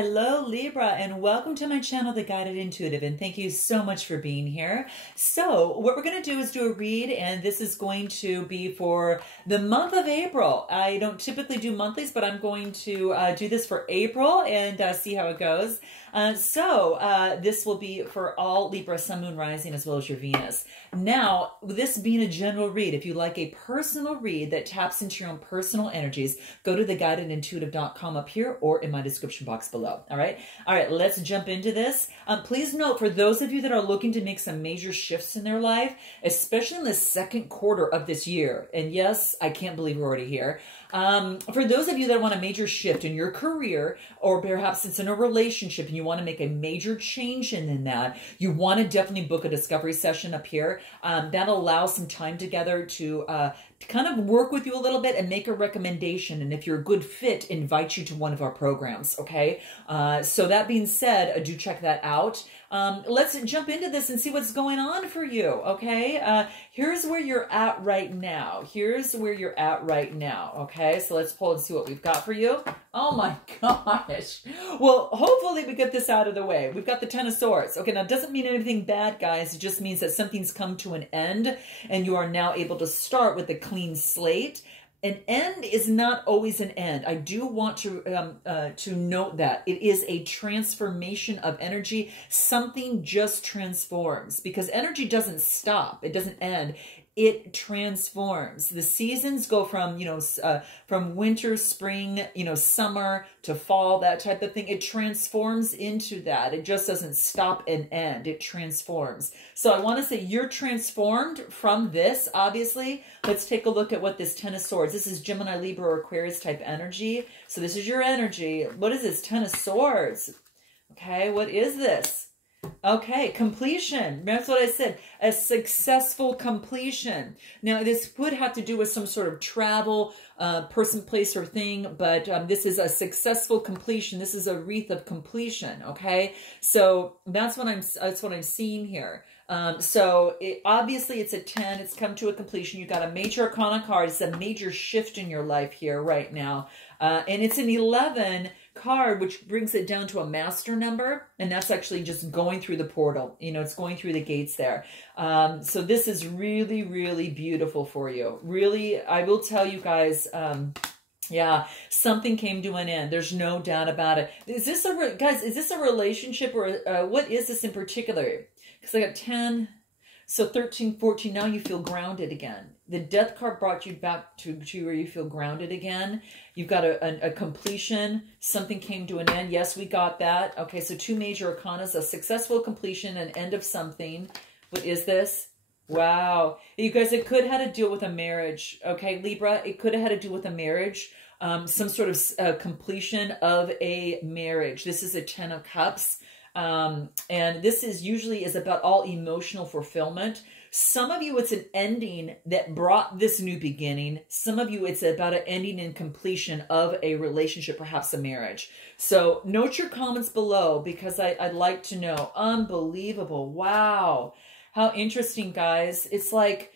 Hello Libra, and welcome to my channel, The Guided Intuitive, and thank you so much for being here. So what we're going to do is do a read, and this is going to be for the month of April. I don't typically do monthlies, but I'm going to do this for April and see how it goes. This will be for all Libra, Sun, Moon, Rising, as well as your Venus. Now, this being a general read, if you like a personal read that taps into your own personal energies, go to theguidedintuitive.com up here or in my description box below. All right, let's jump into this. Please note, for those of you that are looking to make some major shifts in their life, especially in the second quarter of this year, and yes, I can't believe we're already here. For those of you that want a major shift in your career, or perhaps it's in a relationship and you want to make a major change in that, you want to definitely book a discovery session up here. That allows some time together to kind of work with you a little bit and make a recommendation. And if you're a good fit, invite you to one of our programs. Okay. So that being said, do check that out. Let's jump into this and see what's going on for you. Okay. Here's where you're at right now. Here's where you're at right now. Okay. So let's pull and see what we've got for you. Oh my gosh. Well, hopefully we get this out of the way. We've got the Ten of Swords. Okay. Now it doesn't mean anything bad, guys. It just means that something's come to an end and you are now able to start with a clean slate. An end is not always an end. I do want to note that it is a transformation of energy. Something just transforms, because energy doesn't stop. It doesn't end. It transforms. The seasons go from, from winter, spring, summer to fall, that type of thing. It transforms into that. It just doesn't stop and end. It transforms. So I want to say you're transformed from this, obviously. Let's take a look at what this Ten of Swords. This is Gemini, Libra, or Aquarius type energy. So this is your energy. What is this Ten of Swords? Okay, what is this? Okay, completion. That's what I said. A successful completion. Now, this would have to do with some sort of travel, person, place, or thing, but this is a successful completion. This is a wreath of completion. Okay, so that's what I'm seeing here. Obviously it's a 10. It's come to a completion. You've got a major arcana card. It's a major shift in your life here right now, and it's an 11 card, which brings it down to a master number, and that's actually just going through the portal. It's going through the gates there. So this is really, really beautiful for you. Really, I will tell you guys, yeah, something came to an end. There's no doubt about it. Is this guys, is this a relationship, or what is this in particular? Because I got 10, so 13, 14, now you feel grounded again. The Death card brought you back to where you feel grounded again. You've got a completion. Something came to an end. Yes, we got that. Okay, so two major arcanas, a successful completion, an end of something. What is this? Wow. You guys, it could have had to deal with a marriage. Okay, Libra, it could have had to do with a marriage. Some sort of completion of a marriage. This is a 10 of Cups. And this usually is about all emotional fulfillment. Some of you, it's an ending that brought this new beginning. Some of you, it's about an ending and completion of a relationship, perhaps a marriage. So note your comments below, because I'd like to know. Unbelievable. Wow. How interesting, guys. It's like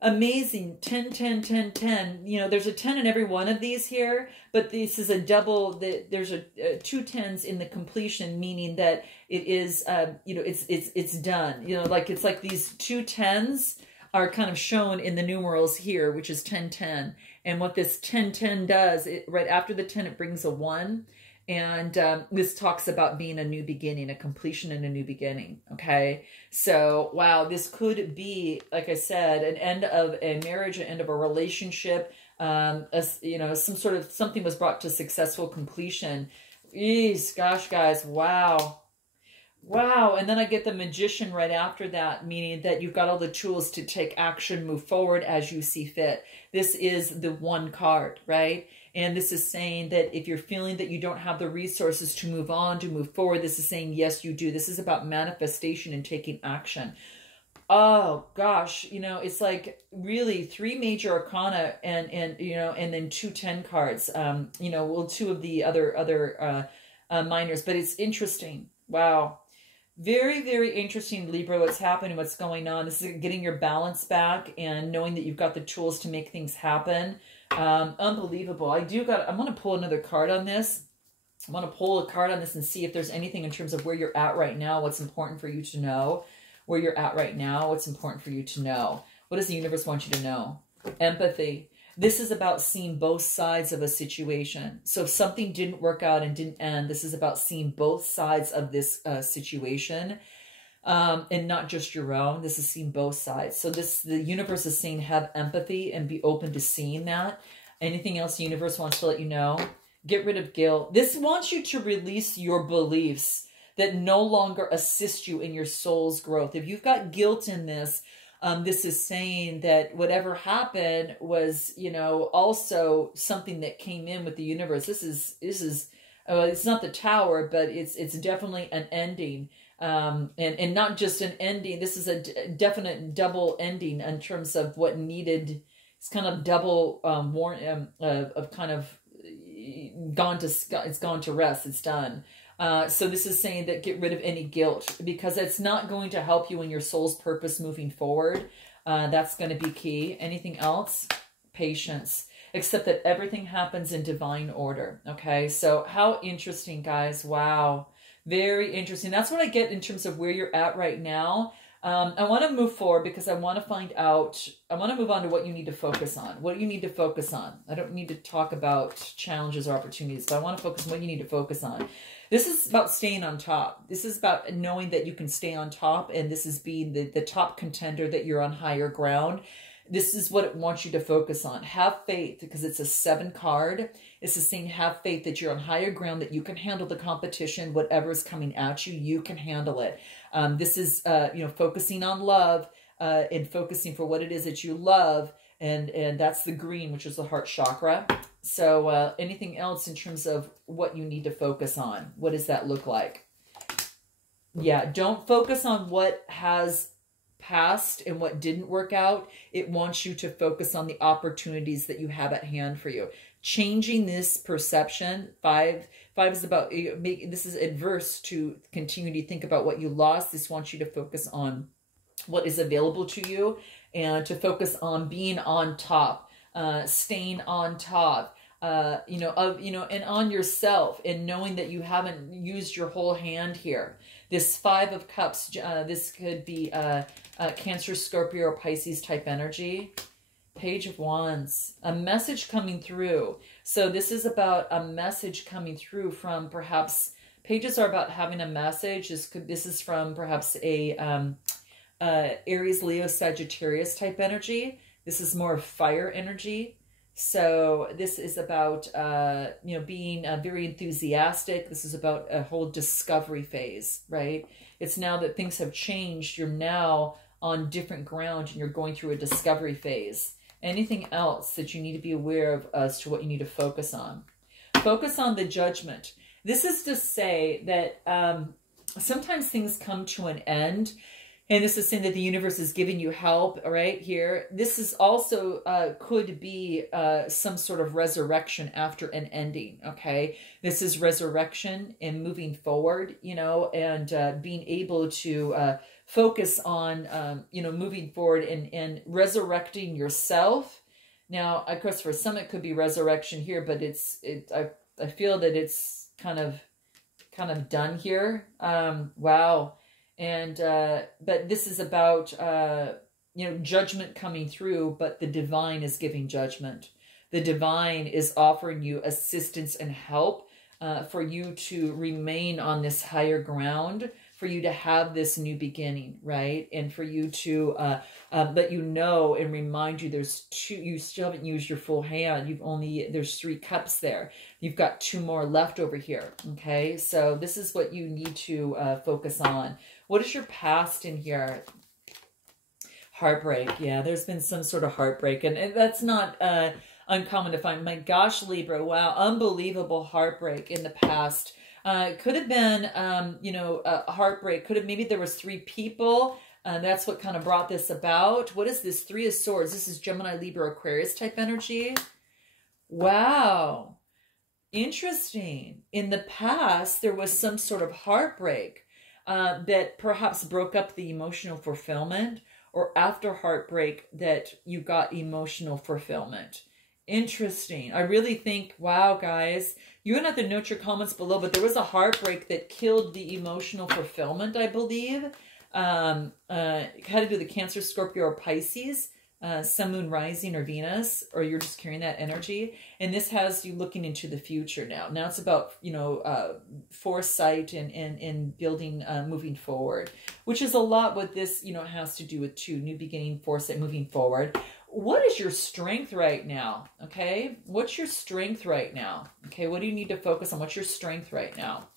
amazing. 10, 10, 10, 10. There's a 10 in every one of these here, but this is a double. There's two 10s in the completion, meaning that it is, it's done. It's like these two 10s are kind of shown in the numerals here, which is 10, 10. And what this 10, 10 does, right after the 10, it brings a 1. And this talks about being a new beginning, a completion and a new beginning. Okay. So, wow, this could be, like I said, an end of a marriage, an end of a relationship. Something was brought to successful completion. Eesh, gosh, guys. Wow. Wow. And then I get the Magician right after that, meaning that you've got all the tools to take action, move forward as you see fit. This is the 1 card, right? And this is saying that if you're feeling that you don't have the resources to move on, to move forward, this is saying, yes, you do. This is about manifestation and taking action. Oh gosh, it's like really 3 major arcana and then 2 10 cards. Two of the other minors, but it's interesting. Wow. Very, very interesting, Libra, what's happening, what's going on. This is getting your balance back and knowing that you've got the tools to make things happen. Unbelievable. I'm going to pull another card on this. I want to pull a card on this and see if there's anything in terms of where you're at right now, what's important for you to know. Where you're at right now, what's important for you to know. What does the universe want you to know? Empathy. This is about seeing both sides of a situation. So if something didn't work out and didn't end, this is about seeing both sides of this situation, and not just your own. This is seeing both sides. So the universe is saying have empathy and be open to seeing that. Anything else the universe wants to let you know? Get rid of guilt. This wants you to release your beliefs that no longer assist you in your soul's growth. If you've got guilt in this, this is saying that whatever happened was, you know, also something that came in with the universe. This is it's not the Tower, but it's definitely an ending, and not just an ending. This is a definite double ending in terms of what needed. It's kind of double of kind of it's gone to rest. It's done. So this is saying that get rid of any guilt, because it's not going to help you in your soul's purpose moving forward. That's going to be key. Anything else? Patience. Accept that everything happens in divine order. Okay, so how interesting, guys. Wow. Very interesting. That's what I get in terms of where you're at right now. I want to move forward because I want to find out, I want to move on to what you need to focus on. What you need to focus on. I don't need to talk about challenges or opportunities, but I want to focus on what you need to focus on. This is about staying on top. This is about knowing that you can stay on top, and this is being the top contender, that you're on higher ground. This is what it wants you to focus on. Have faith, because it's a 7 card. It's the saying, have faith that you're on higher ground, that you can handle the competition, whatever is coming at you, you can handle it. This is, focusing on love, and focusing for what it is that you love. And that's the green, which is the heart chakra. So anything else in terms of what you need to focus on? What does that look like? Yeah, don't focus on what has passed and what didn't work out. It wants you to focus on the opportunities that you have at hand for you. Changing this perception. 5 is about, this is adverse to continue to think about what you lost. This wants you to focus on what is available to you, and to focus on being on top, staying on top, and on yourself, and knowing that you haven't used your whole hand here. This 5 of Cups, this could be Cancer, Scorpio, or Pisces type energy. Page of Wands, a message coming through. So this is about a message coming through from perhaps, pages are about having a message. This is from perhaps a Aries, Leo, Sagittarius type energy. This is more fire energy. So this is about, being very enthusiastic. This is about a whole discovery phase, right? It's now that things have changed. You're now on different ground, and you're going through a discovery phase. Anything else that you need to be aware of as to what you need to focus on? Focus on the Judgment. This is to say that sometimes things come to an end. And this is saying that the universe is giving you help right here. This is also could be some sort of resurrection after an ending, okay? This is resurrection and moving forward, and being able to focus on, moving forward and resurrecting yourself. Now, of course, for some it could be resurrection here, but I feel that it's kind of done here. Wow. And, but this is about, judgment coming through, but the divine is giving judgment. The divine is offering you assistance and help, for you to remain on this higher ground, for you to have this new beginning, right? And for you to, let you know and remind you you still haven't used your full hand. There's 3 cups there. You've got 2 more left over here, okay? So this is what you need to focus on. What is your past in here? Heartbreak. Yeah, there's been some sort of heartbreak. And that's not uncommon to find. My gosh, Libra. Wow, unbelievable heartbreak in the past. Could have been, a heartbreak. Could have, maybe there was 3 people. That's what kind of brought this about. What is this? 3 of Swords. This is Gemini, Libra, Aquarius type energy. Wow. Interesting. In the past, there was some sort of heartbreak. That perhaps broke up the emotional fulfillment, or after heartbreak that you got emotional fulfillment. Interesting. I really think, wow, guys, you're going to have to note your comments below, but there was a heartbreak that killed the emotional fulfillment, I believe. It had to do with the Cancer, Scorpio, or Pisces, Sun, Moon, Rising, or Venus, or you're just carrying that energy. And this has you looking into the future now. Now it's about, you know, foresight and building, moving forward, which is a lot what this, you know, has to do with too. New beginning, foresight, moving forward. What is your strength right now? Okay. What's your strength right now? Okay. What do you need to focus on? What's your strength right now?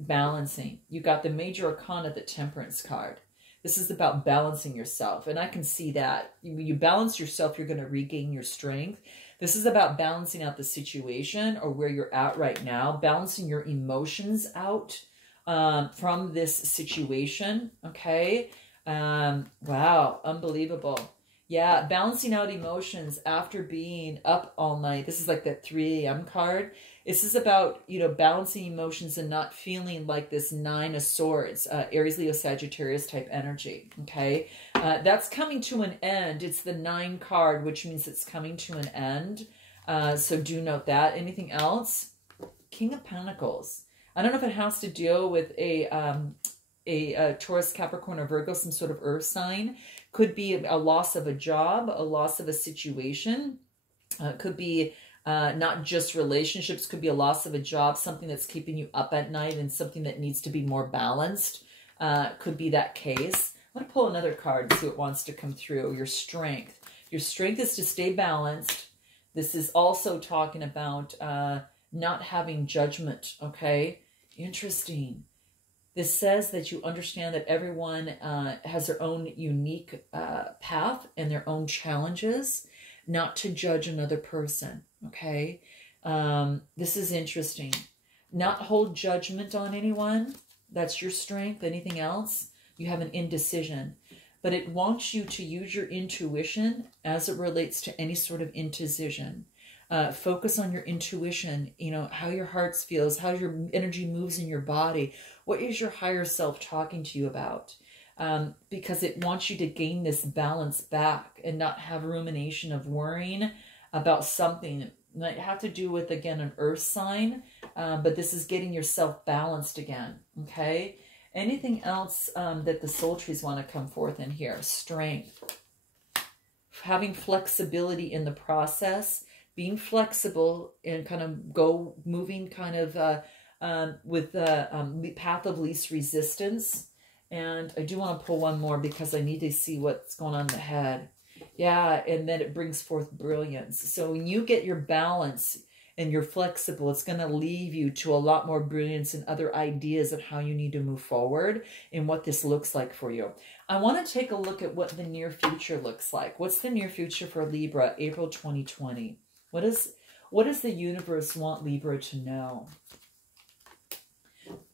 Balancing. You got the major arcana, the Temperance card. This is about balancing yourself. And I can see that. When you balance yourself, you're going to regain your strength. This is about balancing out the situation or where you're at right now. Balancing your emotions out from this situation. Okay. Wow. Unbelievable. Yeah. Balancing out emotions after being up all night. This is like that 3 a.m. card. This is about, you know, balancing emotions and not feeling like this 9 of Swords, Aries, Leo, Sagittarius type energy, okay? That's coming to an end. It's the 9 card, which means it's coming to an end. So do note that. Anything else? King of Pentacles. I don't know if it has to deal with a Taurus, Capricorn, or Virgo, some sort of earth sign. Could be a loss of a job, a loss of a situation. Could be... not just relationships, could be a loss of a job, something that's keeping you up at night and something that needs to be more balanced. Could be that case. I'm going to pull another card and see what wants to come through. Your strength. Your strength is to stay balanced. This is also talking about not having judgment, okay? Interesting. This says that you understand that everyone has their own unique path and their own challenges, not to judge another person. Okay. This is interesting. Not hold judgment on anyone. That's your strength. Anything else? You have an indecision. But it wants you to use your intuition as it relates to any sort of indecision. Focus on your intuition, you know, how your heart feels, how your energy moves in your body. What is your higher self talking to you about? Because it wants you to gain this balance back and not have rumination of worrying about something that might have to do with, again, an earth sign, but this is getting yourself balanced again, okay? Anything else that the soul trees want to come forth in here? Strength. Having flexibility in the process, being flexible and kind of moving kind of with the path of least resistance. And I do want to pull one more because I need to see what's going on in the head. Yeah, and then it brings forth brilliance. So when you get your balance and you're flexible, it's going to leave you to a lot more brilliance and other ideas of how you need to move forward and what this looks like for you. I want to take a look at what the near future looks like. What's the near future for Libra, April 2020? What does the universe want Libra to know?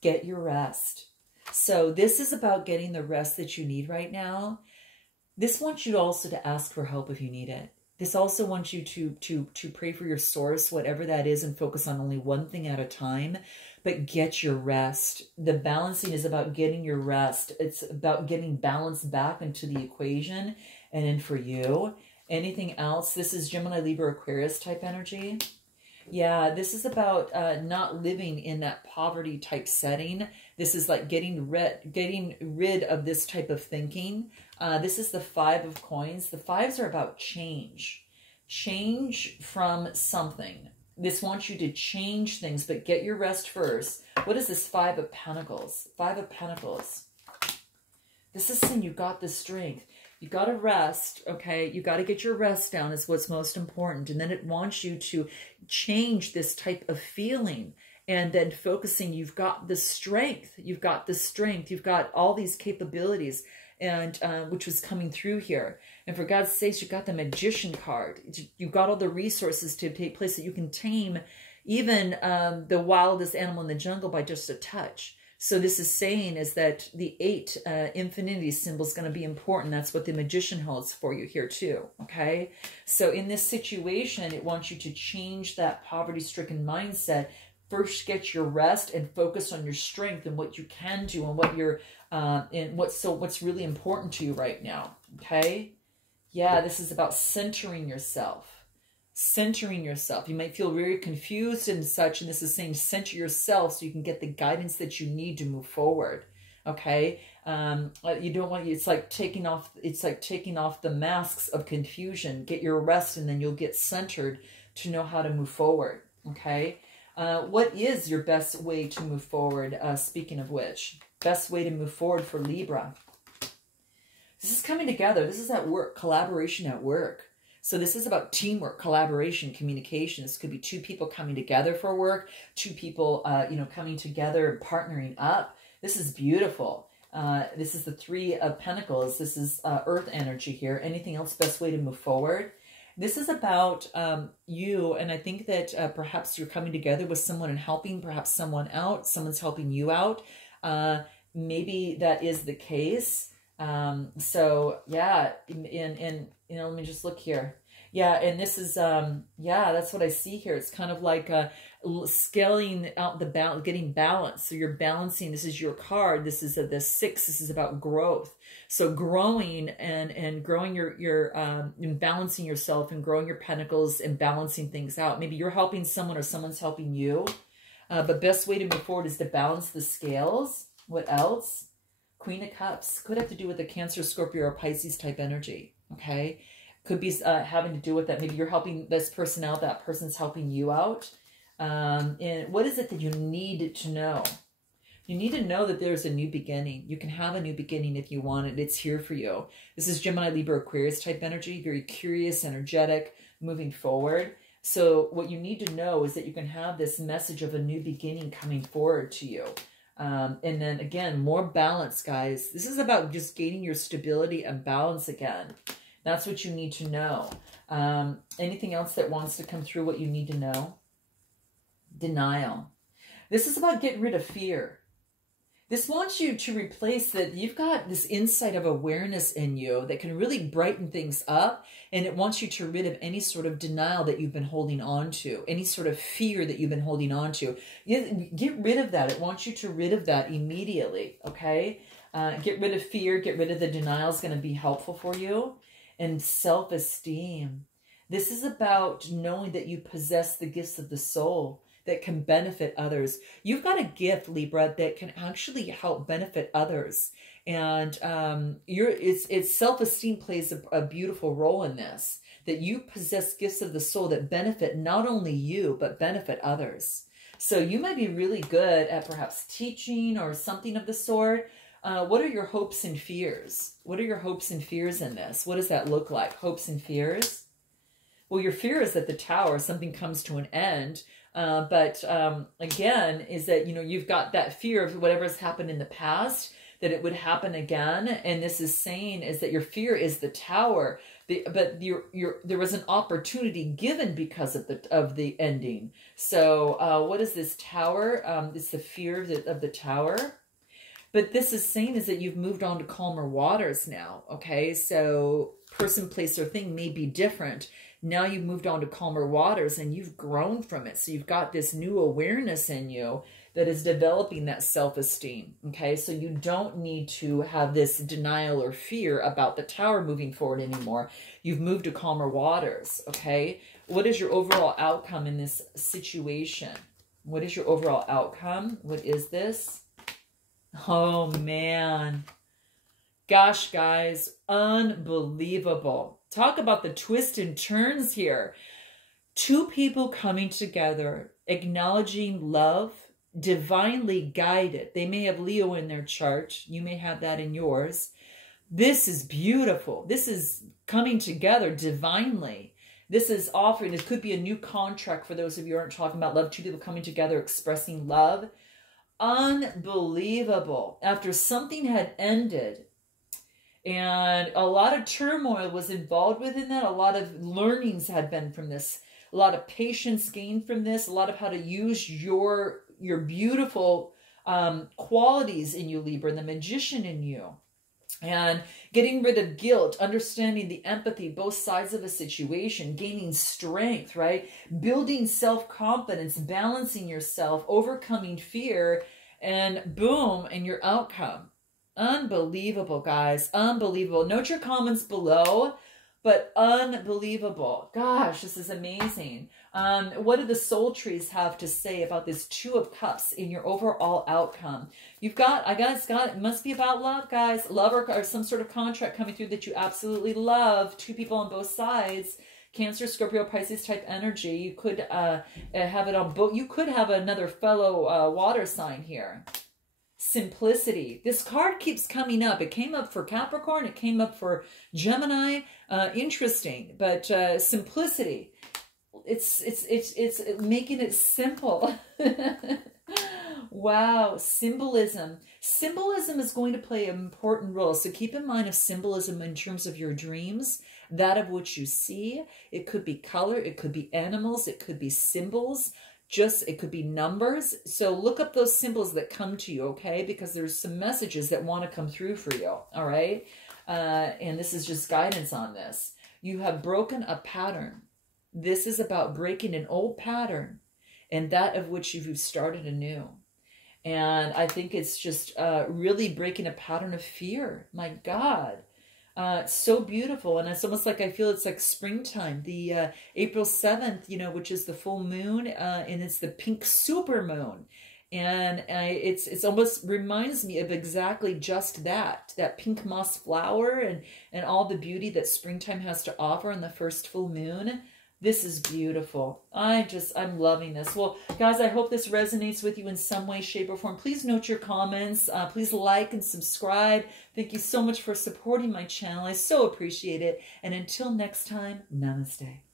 Get your rest. So this is about getting the rest that you need right now. This wants you also to ask for help if you need it. This also wants you to pray for your source, whatever that is, and focus on only one thing at a time. But get your rest. The balancing is about getting your rest. It's about getting balance back into the equation and then for you. Anything else? This is Gemini, Libra, Aquarius type energy. Yeah, this is about not living in that poverty type setting. This is like getting rid of this type of thinking. This is the 5 of coins. The 5s are about change. Change from something. This wants you to change things, but get your rest first. What is this 5 of Pentacles? 5 of Pentacles. This is saying you got the strength. You got to rest, okay? You got to get your rest down is what's most important. And then it wants you to change this type of feeling. And then focusing, you've got the strength. You've got the strength. You've got all these capabilities, and which was coming through here. And for God's sakes, you got the Magician card. You've got all the resources to take place that you can tame even the wildest animal in the jungle by just a touch. So this is saying is that the 8 infinity symbol is going to be important. That's what the Magician holds for you here too, okay? So in this situation, it wants you to change that poverty-stricken mindset. First, get your rest and focus on your strength and what you can do and what you're, and what's really important to you right now, okay? Yeah, this is about centering yourself. centering yourself. You might feel very confused and such, and this is saying center yourself so you can get the guidance that you need to move forward. Okay, you don't want, it's like taking off the masks of confusion. Get your rest, and then you'll get centered to know how to move forward. Okay, what is your best way to move forward? Speaking of which, best way to move forward for Libra. This is coming together. This is at work, collaboration at work. So this is about teamwork, collaboration, communication. This could be two people coming together for work, two people, coming together and partnering up. This is beautiful. This is the Three of Pentacles. This is earth energy here. Anything else? Best way to move forward. This is about you, and I think that perhaps you're coming together with someone and helping perhaps someone out. Someone's helping you out. Maybe that is the case. So yeah, and let me just look here. Yeah, and this is, that's what I see here. It's kind of like scaling out the balance, getting balance. So you're balancing. This is your card. This is the 6. This is about growth. So growing and growing your and balancing yourself and growing your pentacles and balancing things out. Maybe you're helping someone or someone's helping you. But best way to move forward is to balance the scales. What else? Queen of Cups. Could have to do with the Cancer, Scorpio, or Pisces type energy. Okay. Could be having to do with that. Maybe you're helping this person out. That person's helping you out. And what is it that you need to know? You need to know that there's a new beginning. You can have a new beginning if you want it. It's here for you. This is Gemini, Libra, Aquarius type energy. Very curious, energetic, moving forward. So what you need to know is that you can have this message of a new beginning coming forward to you. And then again, more balance, guys. This is about just gaining your stability and balance again. That's what you need to know. Anything else that wants to come through what you need to know? Denial. This is about getting rid of fear. This wants you to replace that. You've got this insight of awareness in you that can really brighten things up. And it wants you to rid of any sort of denial that you've been holding on to. Any sort of fear that you've been holding on to. Get rid of that. It wants you to rid of that immediately. Okay? Get rid of fear. Get rid of the denial is going to be helpful for you. And self-esteem. This is about knowing that you possess the gifts of the soul that can benefit others. You've got a gift, Libra, that can actually help benefit others. And it's self-esteem plays a beautiful role in this. That you possess gifts of the soul that benefit not only you, but benefit others. So you might be really good at perhaps teaching or something of the sort. What are your hopes and fears? What are your hopes and fears in this? What does that look like? Hopes and fears? Well, your fear is that the Tower, something comes to an end. Again, is that, you've got that fear of whatever's happened in the past, that it would happen again. And this is saying is that your fear is the Tower. But there was an opportunity given because of the ending. So what is this Tower? It's the fear of the Tower. But this is saying is that you've moved on to calmer waters now, okay? So person, place, or thing may be different. Now you've moved on to calmer waters and you've grown from it. So you've got this new awareness in you that is developing that self-esteem, okay? So you don't need to have this denial or fear about the Tower moving forward anymore. You've moved to calmer waters, okay? What is your overall outcome in this situation? What is your overall outcome? What is this? Oh, man. Gosh, guys, unbelievable. Talk about the twists and turns here. Two people coming together, acknowledging love, divinely guided. They may have Leo in their chart. You may have that in yours. This is beautiful. This is coming together divinely. This is offering, it could be a new contract for those of you who aren't talking about love. Two people coming together, expressing love. Unbelievable. After something had ended and a lot of turmoil was involved within that, a lot of learnings had been from this, a lot of patience gained from this, a lot of how to use your beautiful qualities in you, Libra, the magician in you. And getting rid of guilt, understanding the empathy, both sides of a situation, gaining strength, right? Building self-confidence, balancing yourself, overcoming fear, and boom, and your outcome. Unbelievable, guys. Unbelievable. Note your comments below. but unbelievable. Gosh, this is amazing. What do the soul trees have to say about this Two of Cups in your overall outcome? You've got, it must be about love, guys. Love or some sort of contract coming through that you absolutely love. Two people on both sides. Cancer, Scorpio, Pisces type energy. You could have it on both. You could have another fellow water sign here. Simplicity. This card keeps coming up. It came up for Capricorn. It came up for Gemini. Interesting, but simplicity. It's making it simple. Wow, symbolism. Symbolism is going to play an important role. So keep in mind of symbolism in terms of your dreams, that of which you see. It could be color, it could be animals, it could be symbols, it could be numbers. So look up those symbols that come to you, okay? Because there's some messages that want to come through for you, all right? And this is just guidance on this. You have broken a pattern. This is about breaking an old pattern and that of which you've started anew. And I think it's just really breaking a pattern of fear. My God. It's so beautiful. And it's almost like I feel it's like springtime. The April 7th, you know, which is the full moon, and it's the pink super moon. And it's almost reminds me of exactly just that pink moss flower and all the beauty that springtime has to offer on the first full moon. This is beautiful. I'm loving this. Well, guys, I hope this resonates with you in some way, shape, or form. Please note your comments. Please like and subscribe. Thank you so much for supporting my channel. I so appreciate it. And until next time, namaste.